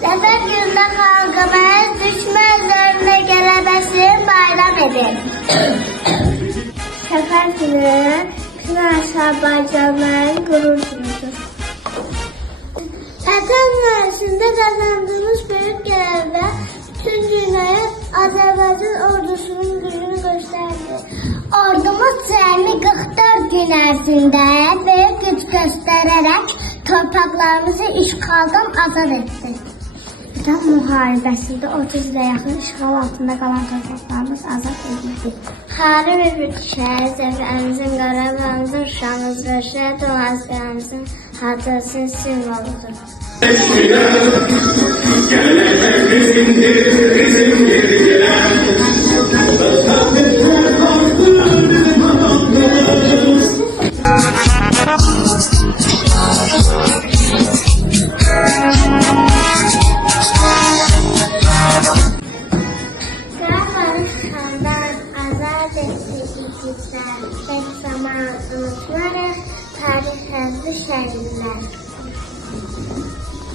Zafer günündə xalqımız düşmənlərinə qələbəsini bayram edir. Zafer günü bütün Azərbaycanlıların qürur günüdür. Vətən müharibəsində qazandığımız böyük qələbə bütün dünyaya Azərbaycan ordusunun gücünü göstərdi. Ordumuz cəmi 44 gün ərzində böyük güc göstərərək torpaqlarımızı işğaldan azad etdi. Vətən müharibəsində 30 ilə yaxın işğal altında qalan torpaqlarımız azad edildi. Xarı və Bütüşəhər zəfərimizin, Qarabağımızın şanımız, Rəşad o əsgərimizin hadisəsinin simvoludur. Gelecek bizimdir, bizim geriler. Barışlardan azad etdi igidlər, tek zaman unutmaraq tarix yazdı şəhidlər.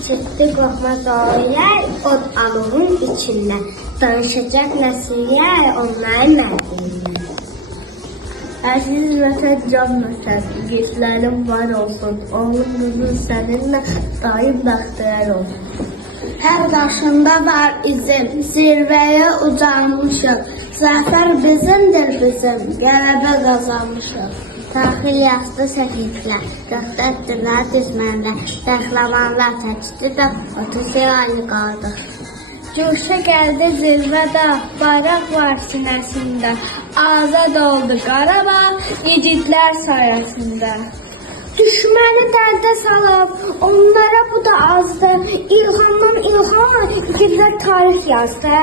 Çıktı qorxmaz olaylar, od alovun içindən, danışacaq nəsillər onların mərdindən. Əziz vətən, can vətən, igidlərin var olsun, oğlum qızın səninlə daim bəxtiyar olsun. Hər daşında var izim, zirvəyə ucalmışıq. Zəfər bizimdir bizim, qələbə qazanmışıq. Daxil yazdı səhiflər, göstərdilər düşmənlər, dəxlamanlar çəkdi, 30 ayı qaldı. Cuşa gəldi zirvədə, bayraq var sinəsində, azad oldu Qarabağ, igidlər sayəsində. Düşməni dərdə salıb, onlara bu da azdı. İlhamdan ilhama igidlər tarix yazdı.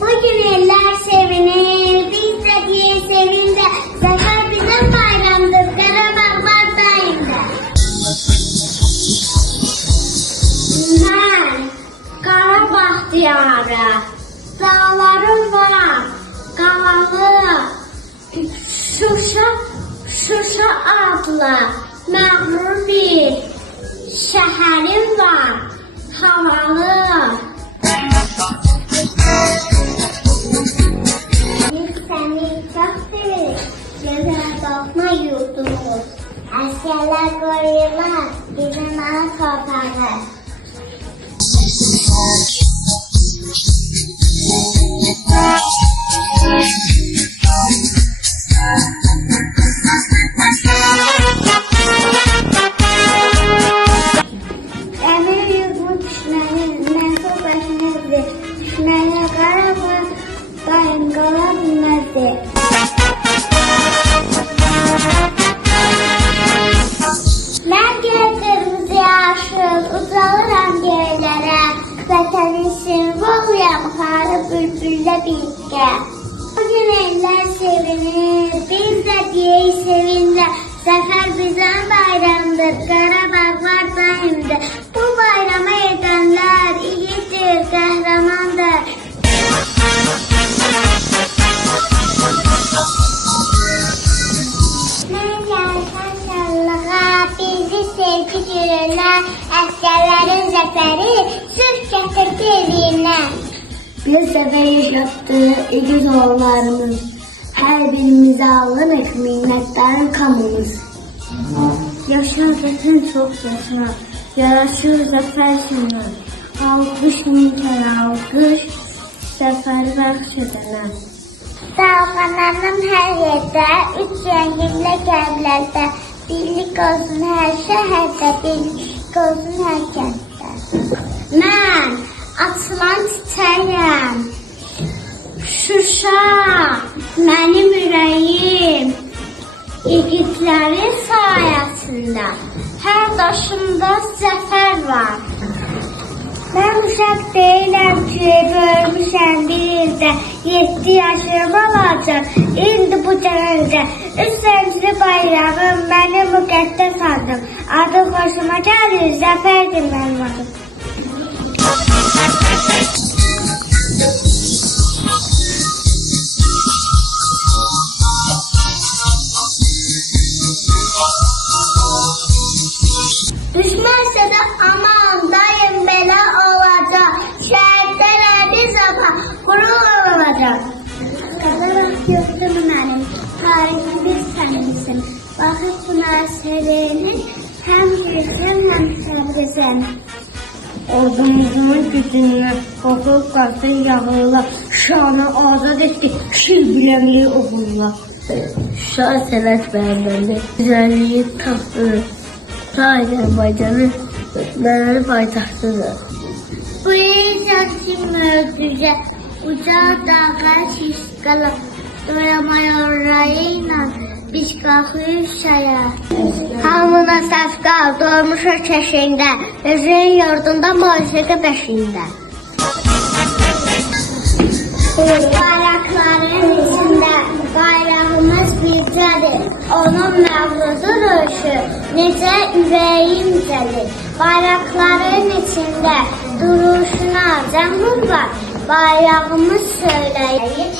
Bugün eller sevinir, biz de diye sevindi. Zafer bizim bayramdır, Qarabağ var daimdə. Mən Qarabağ diyarı, dağlarım var, qalalı, Şuşa adlı məğrur bir şəhərim var, havalı. Biz səni çox sevirik, gözəl doğma yurdumuz. Əsgərlər qoruyurlar bizim ana torpağı. Əmir yurdumu düşmənin mənsup bəşinizdir. Düşmənə Qarabağ daim qala bilməzdi. Mən qırmızı yaşıl, uzalıram göylərə. Vətənin simvoluyam, xarı bülbüllə birgə. Bugün eller sevinir, biz de deyək sevinlə. Zafer bizim bayramdır, Qarabağ var daimdə. Bu bayrama edənlər igiddir, qəhrəmandır. Mən yarışan şanlığa, bizi sevgi görürlər. Əsgərlərin zəfəri sülh gətirdi evinə. Bir səfər yaşatdı igid oğullarımız. Hər birimize alınıq minnətlərin kanımız. Yaşa vətən çox yaşa, yaraşır zəfər sənə. Alqış mümkən alqış, zəfər bəxş edənə. Dalğananım hər yerdə, üç rəngimlə qəlblərdə. Birlik olsun hər şəhərdə, birlik olsun hər kənddə. Mən açılan çiçəyəm. Şuşa, mənim ürəyim, igidlərin sayəsində, hər daşımda zəfər var. Mən uşaq deyiləm ki, görmüşəm bir ildə, 7 yaşım olacaq, indi bu cənəcə. Üç zəncili bayramım, mənim müqəddəs adım, adı xoşuma gəlir, zəfərdir mənim adım. serini hem güzel hem təbrizəm. Ordumuzun gücünü qoxub qalsın yağırlar. Şanı azad et ki, şil biləmli oğullar. Şah sənət bəyənməli, güzəlliyi taxtını, ta Azərbaycanın mənəli paytaxtıdır. Bu ecazki möcüzə, uca dağa şiş qalaq, doyamayan rayıyla biz qalxıyıq şaya. Hamına səf qal, doymuşa kəşində, özün yurdunda musiqi bəşində. Bayrakların içində bayrağımız bircədir, onun məğludu röşü, necə ürəyimcədir. Bayrakların içində duruşuna cəmur var, bayrağımız söyləyir.